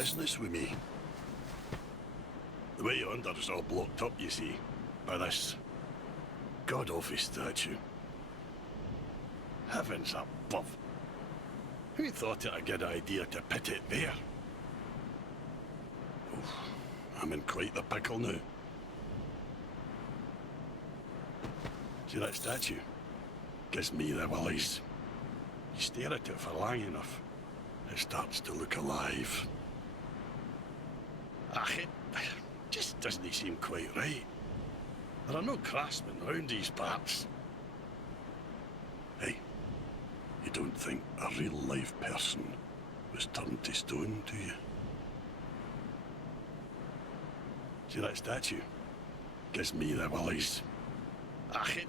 business with me. The way yonder is all blocked up, you see, by this god-awful statue. Heavens above! Who thought it a good idea to put it there? Oof, I'm in quite the pickle now. See that statue? Gives me the willies. You stare at it for long enough, it starts to look alive. It just doesn't seem quite right. There are no craftsmen round these parts. Hey, you don't think a real live person was turned to stone, do you? See that statue? Gives me the willies. Hey.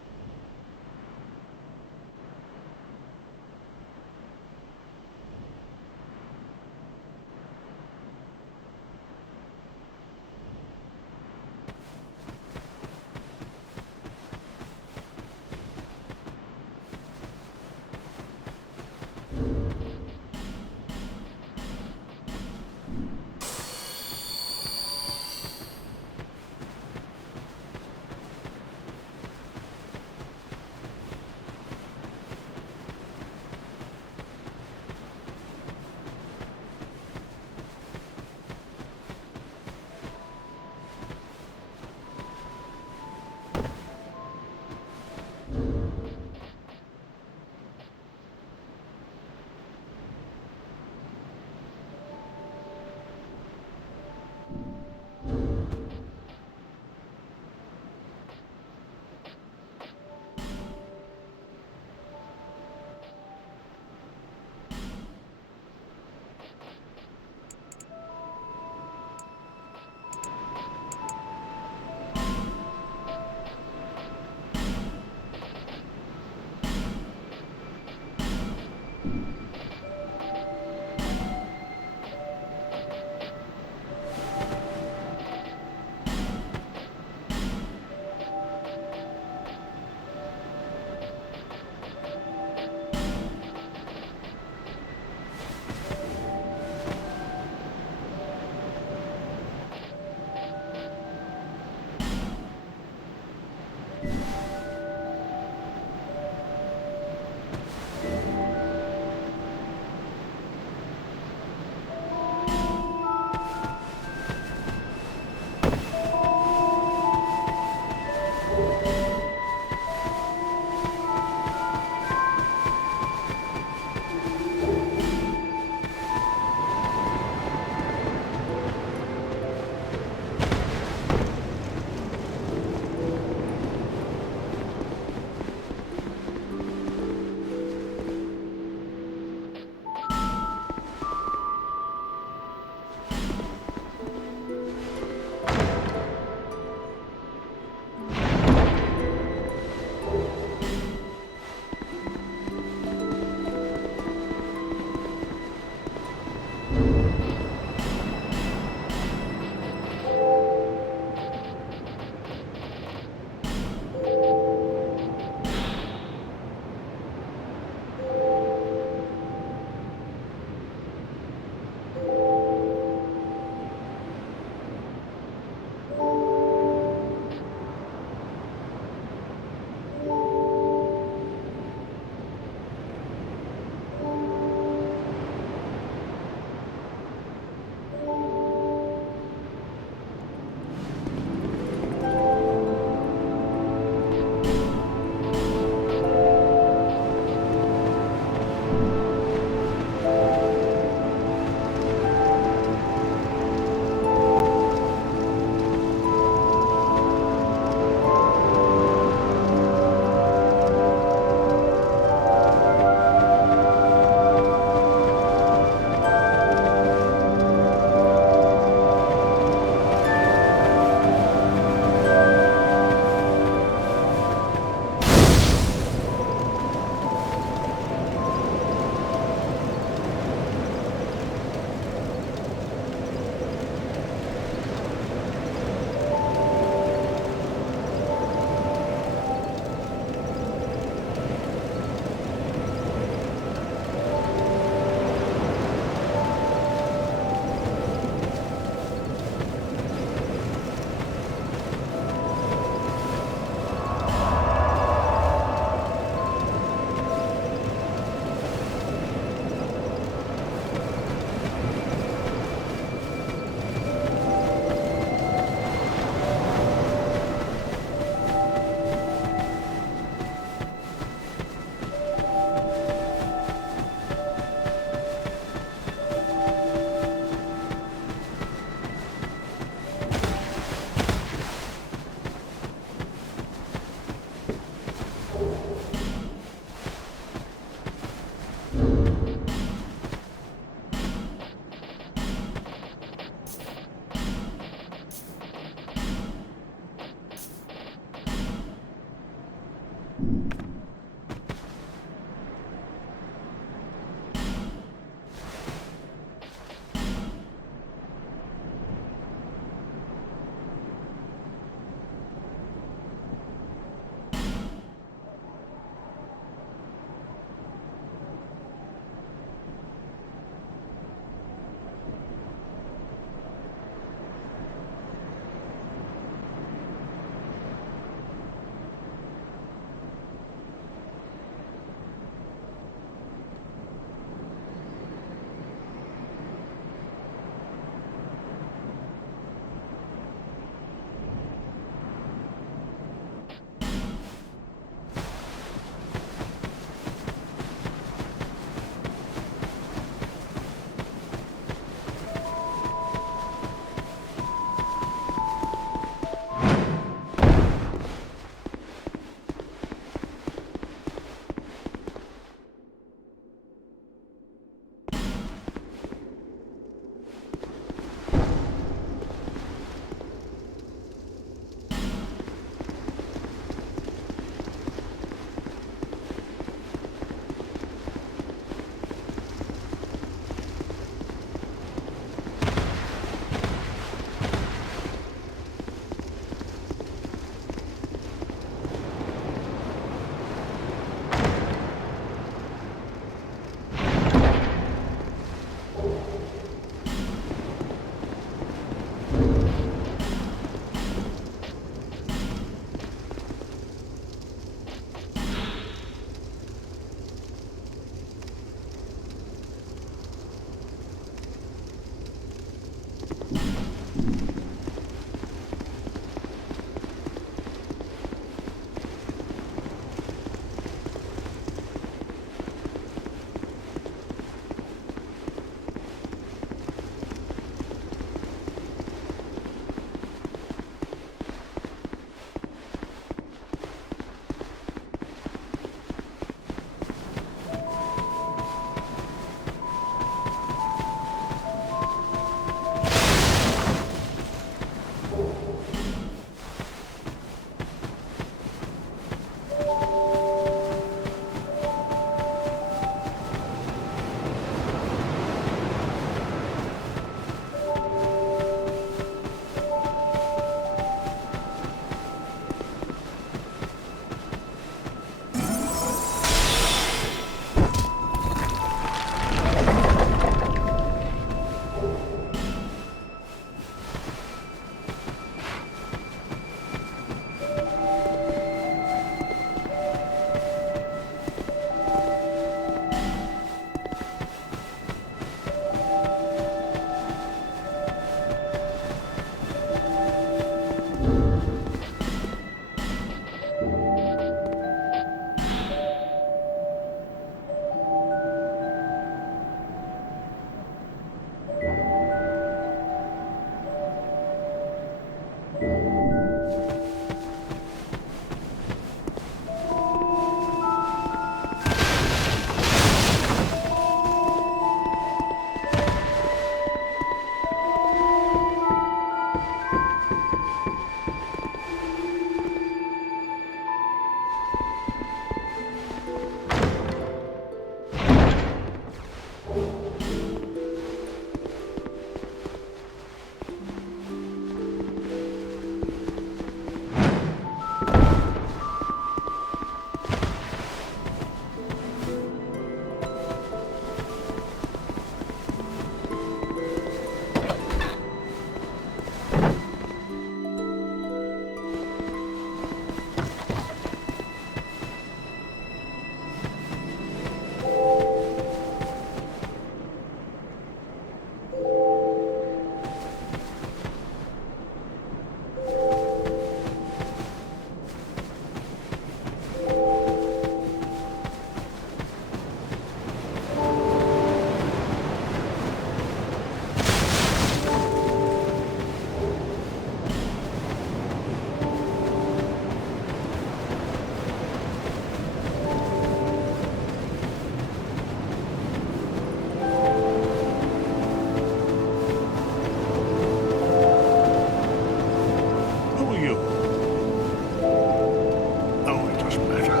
doesn't matter.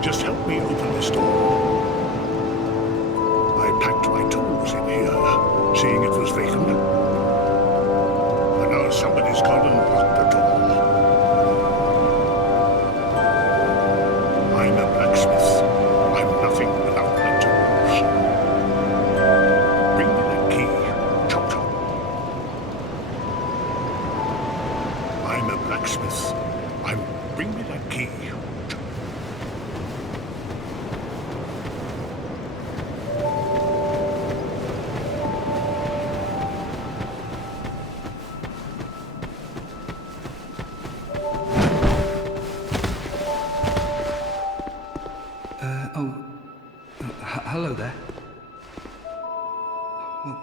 Just help me open this door. I packed my tools in here, seeing it was vacant. And now somebody's gone and locked the door. I'm a blacksmith. I'm nothing without my tools. Bring me that key. Chop chop. I'm a blacksmith. Bring me that key. Hello there.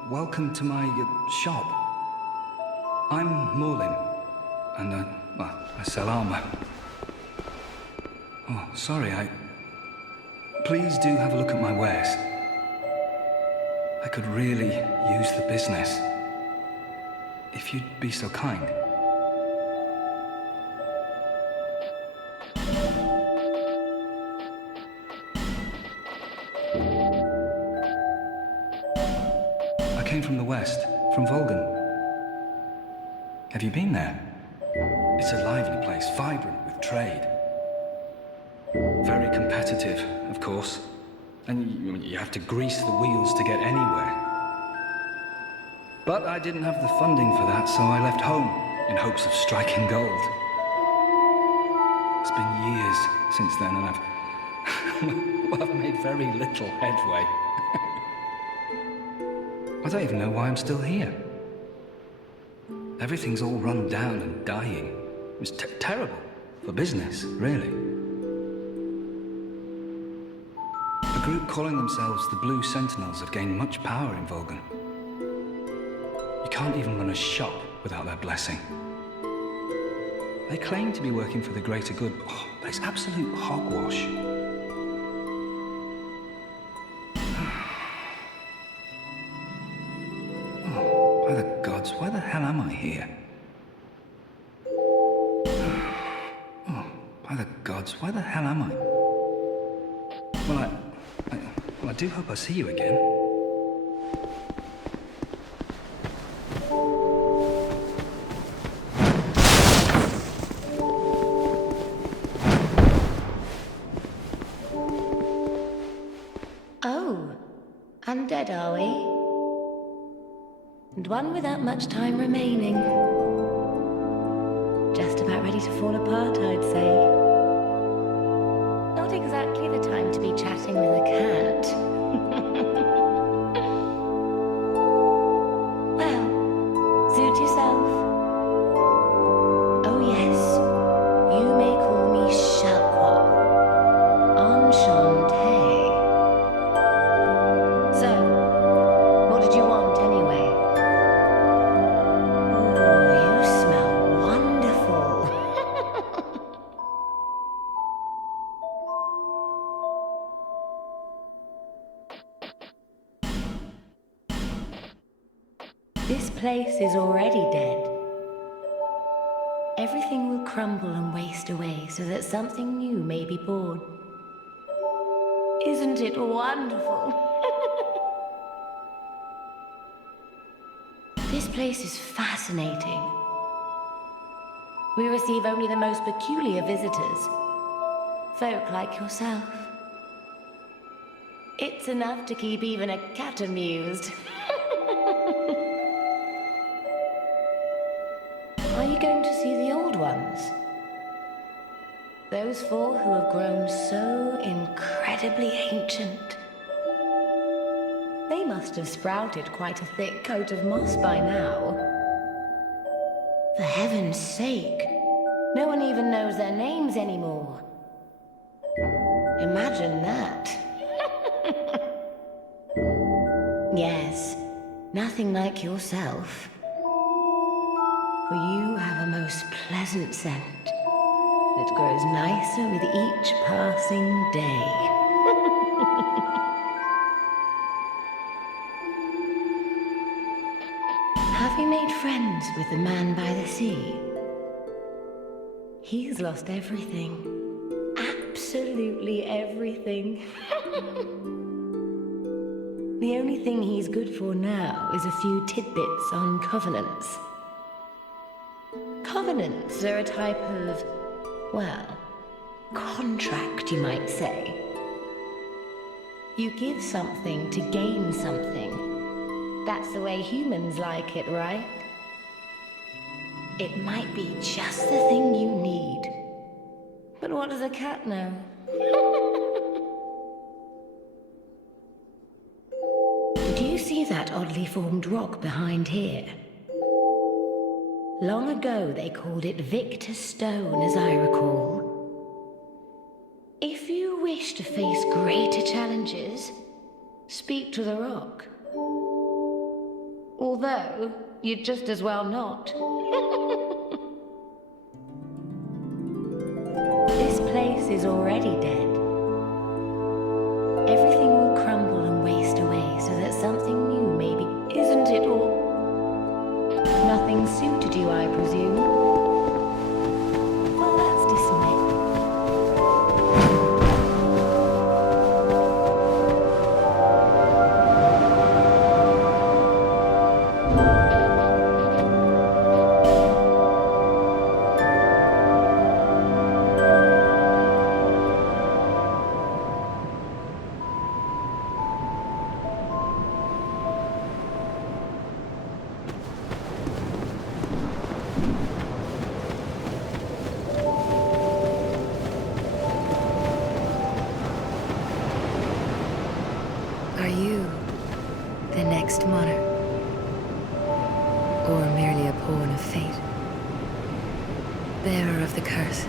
Welcome to my shop. I'm Morlin, and I sell armor. Oh, sorry, Please do have a look at my wares. I could really use the business. If you'd be so kind. I came from the west, from Volgan. Have you been there? It's a lively place, vibrant with trade. Very competitive, of course. And you have to grease the wheels to get anywhere. But I didn't have the funding for that, so I left home in hopes of striking gold. It's been years since then, and I've made very little headway. I don't even know why I'm still here. Everything's all run down and dying. It was terrible for business, really. A group calling themselves the Blue Sentinels have gained much power in Volgan. You can't even run a shop without their blessing. They claim to be working for the greater good, but it's absolute hogwash. By the gods, why the hell am I here? Oh, by the gods, why the hell am I? Well, I do hope I see you again. Oh, undead, are we? And one without much time remaining. Just about ready to fall apart, I'd say. Not exactly the time to be chatting with a cat. Well, suit yourself. Oh yes, you may call me Shalqua. Enchanté. So, what did you want anyway? Ooh, you smell wonderful. This place is already dead. Everything will crumble and waste away so that something new may be born. Isn't it wonderful? This place is fascinating. We receive only the most peculiar visitors. Folk like yourself. It's enough to keep even a cat amused. Are you going to see the old ones? Those four who have grown so incredibly ancient. They must have sprouted quite a thick coat of moss by now. For heaven's sake, no one even knows their names anymore. Imagine that. Yes, nothing like yourself. For you have a most pleasant scent that grows nicer with each passing day. Have you made friends with the man by the sea? He's lost everything. everything. The only thing he's good for now is a few tidbits on covenants. Covenants are a type of, well, contract, you might say. You give something to gain something. That's the way humans like it, right? It might be just the thing you need. But what does a cat know? Do you see that oddly formed rock behind here? Long ago they called it Victor Stone, as I recall. If you wish to face greater challenges, speak to the rock. Although, you'd just as well not. This place is already dead. Everything will crumble and waste away so that something new maybe isn't it all? Nothing suited you, I presume. Well, that's dismay. Are you the next monarch? Or merely a pawn of fate? Bearer of the curse,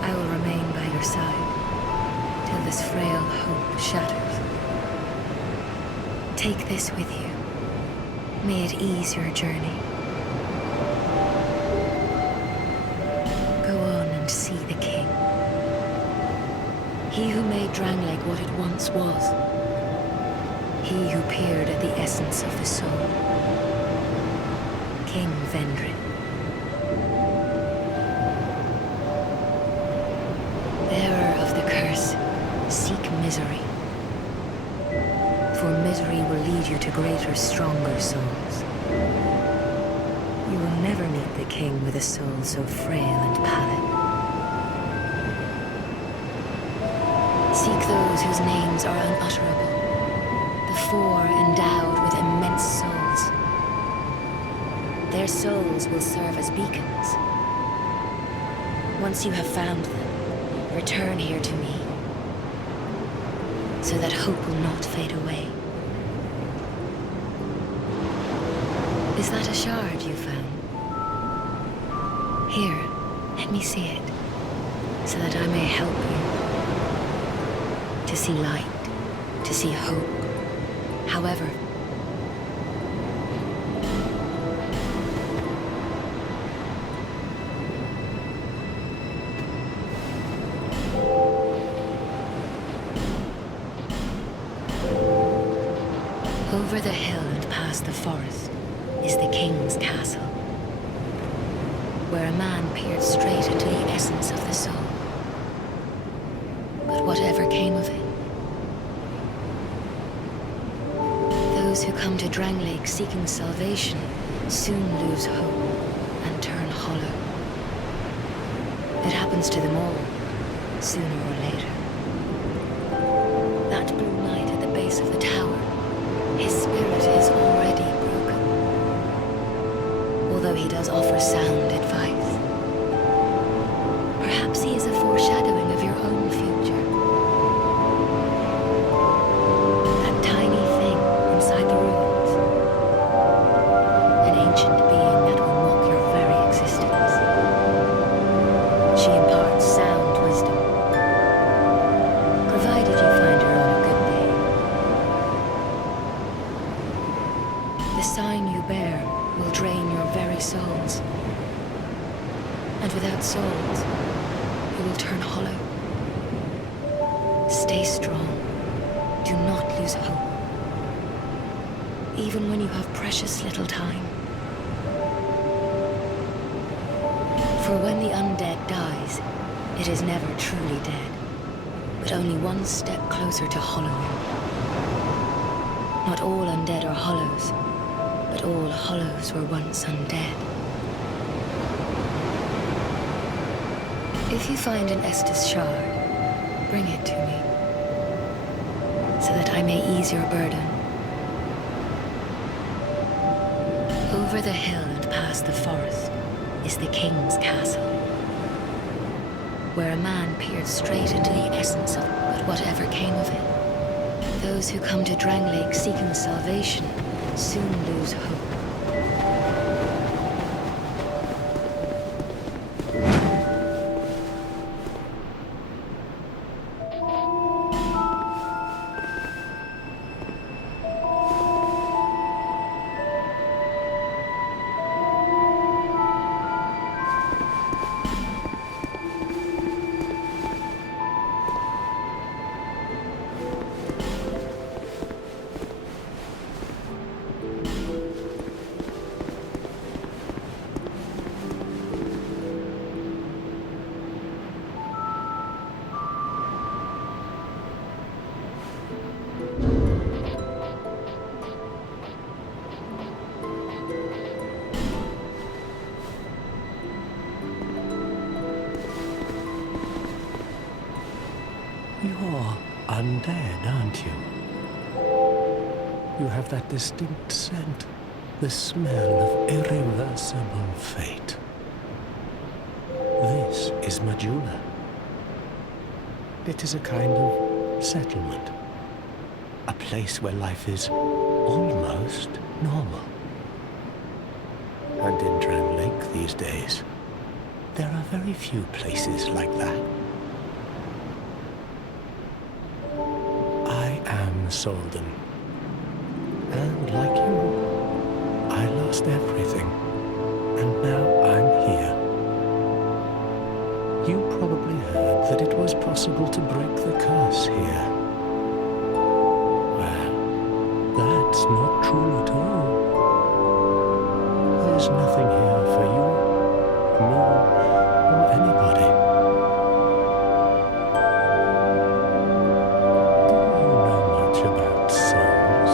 I will remain by your side till this frail hope shatters. Take this with you. May it ease your journey. Go on and see the king. He who made Drangleic what it once was. He who peered at the essence of the soul. King Vendrin. Bearer of the curse, seek misery. For misery will lead you to greater, stronger souls. You will never meet the king with a soul so frail and pallid. Seek those whose names are unutterable, the four endowed with immense souls. Their souls will serve as beacons. Once you have found them, return here to me, so that hope will not fade away. Is that a shard you found? Here, let me see it, so that I may help you. To see light, to see hope, however. Over the hill and past the forest is the king's castle, where a man peered straight into the essence of the soul. But whatever came of it, those who come to Drangleic seeking salvation soon lose hope and turn hollow. It happens to them all, sooner or later. That blue knight at the base of the tower, his spirit is already broken. Although he does offer sound advice. Perhaps he is a foreshadowing of your own future. That tiny thing inside the ruins. An ancient being that will mock your very existence. She imparts sound wisdom. Provided you find her on a good day. The sign you bear will drain your very souls. And without souls, you will turn hollow. Stay strong. Do not lose hope. Even when you have precious little time. For when the undead dies, it is never truly dead. but only one step closer to hollowing. Not all undead are hollows, but all hollows were once undead. If you find an Estus shard, bring it to me, so that I may ease your burden. Over the hill and past the forest is the king's castle, where a man peered straight into the essence of whatever came of it. Those who come to Dranglake seeking salvation soon lose hope. You're undead, aren't you? You have that distinct scent, the smell of irreversible fate. This is Majula. It is a kind of settlement. A place where life is almost normal. And in Dranglake these days, there are very few places like that. I am Solden. And like you, I lost everything. And now I'm here. You probably heard that it was possible to break the curse here. Well, that's not true at all. There's nothing here for you, me, or anybody. Do you know much about souls?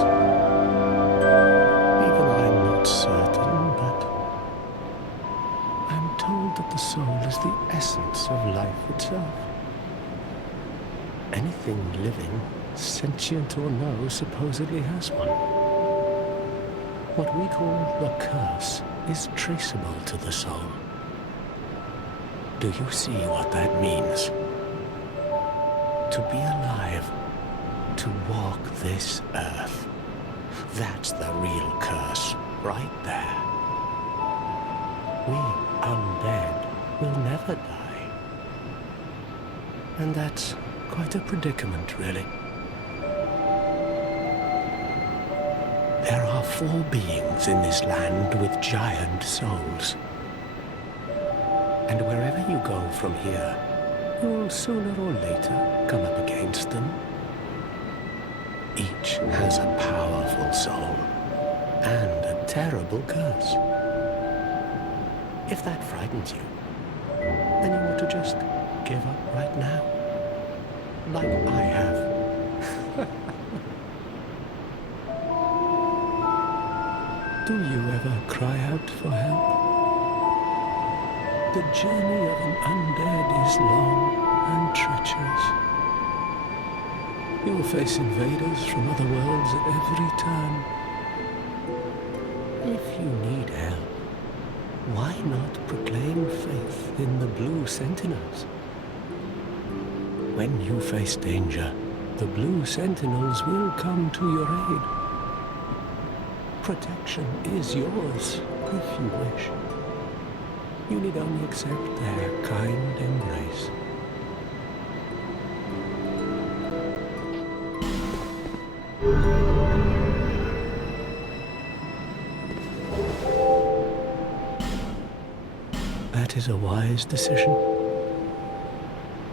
Even I'm not certain, but I'm told that the soul is the essence of life itself. Anything living, sentient or no, supposedly has one. What we call the curse is traceable to the soul. Do you see what that means? To be alive, to walk this earth. That's the real curse, right there. We undead will never die. And that's quite a predicament, really. There are 4 beings in this land with giant souls. And wherever you go from here, you'll sooner or later come up against them. Each has a powerful soul and a terrible curse. If that frightens you, then you ought to just give up right now, like I have. Do you ever cry out for help? The journey of an undead is long and treacherous. You'll face invaders from other worlds at every turn. If you need help, why not proclaim faith in the Blue Sentinels? When you face danger, the Blue Sentinels will come to your aid. Protection is yours, if you wish. You need only accept their kind embrace. That is a wise decision.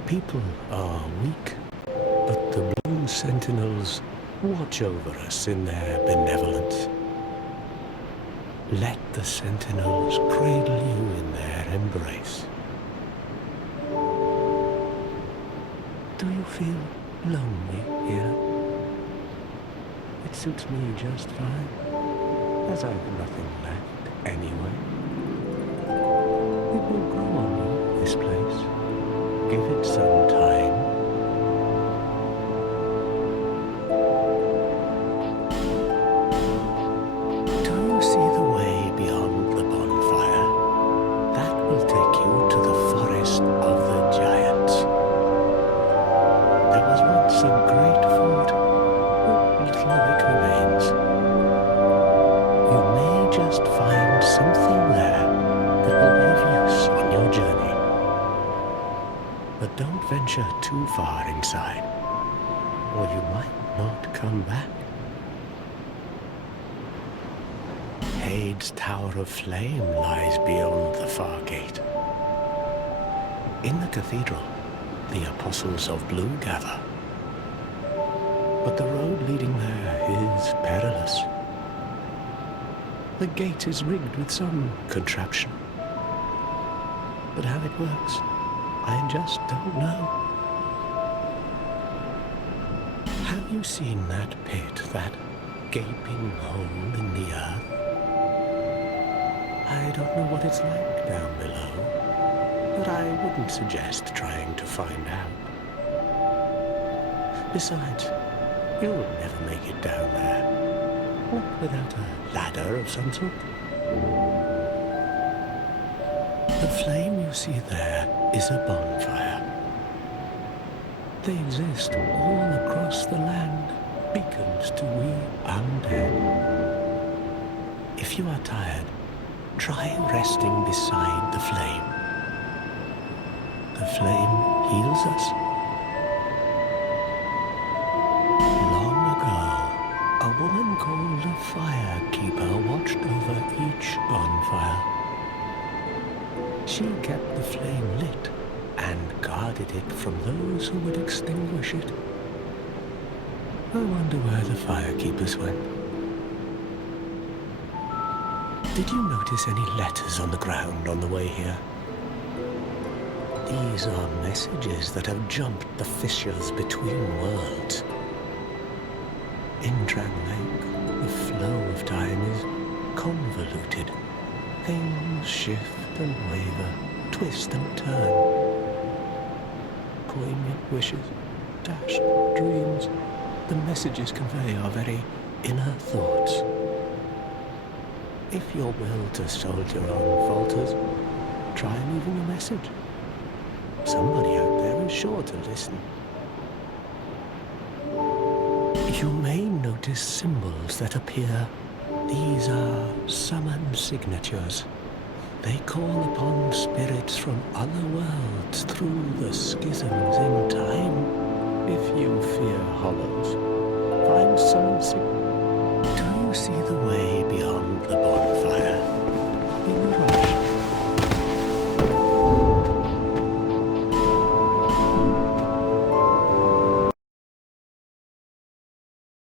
People are weak, but the Blue Sentinels watch over us in their benevolence. Let the Sentinels cradle you in their embrace. Do you feel lonely here? It suits me just fine, as I've nothing left anyway. It will grow on you, this place. Give it some time. Do you see the way beyond the bonfire? That will take you to the forest of the giants. There was once a great fort, but little of it remains. You may just find something there that will be of use on your journey. But don't venture too far inside, or you might not come back. Hade's Tower of Flame lies beyond the far gate. In the cathedral, the Apostles of Blue gather. But the road leading there is perilous. The gate is rigged with some contraption. But how it works, I just don't know. Have you seen that pit, that gaping hole in the earth? I don't know what it's like down below, but I wouldn't suggest trying to find out. Besides, you'll never make it down there, not without a ladder of some sort. The flame you see there is a bonfire. They exist all across the land, beacons to we undead. If you are tired, try resting beside the flame. The flame heals us. Long ago, a woman called a firekeeper watched over each bonfire. She kept the flame lit and guarded it from those who would extinguish it. I wonder where the firekeepers went. Did you notice any letters on the ground on the way here? These are messages that have jumped the fissures between worlds. In Drang Lake, the flow of time is convoluted. Things shift and waver, twist and turn. Poignant wishes, dashed dreams, the messages convey our very inner thoughts. If your will to soldier on falters, try leaving a message. Somebody out there is sure to listen. You may notice symbols that appear. These are summon signatures. They call upon spirits from other worlds through the schisms in time. If you fear hollows, find summon signatures. Do you see the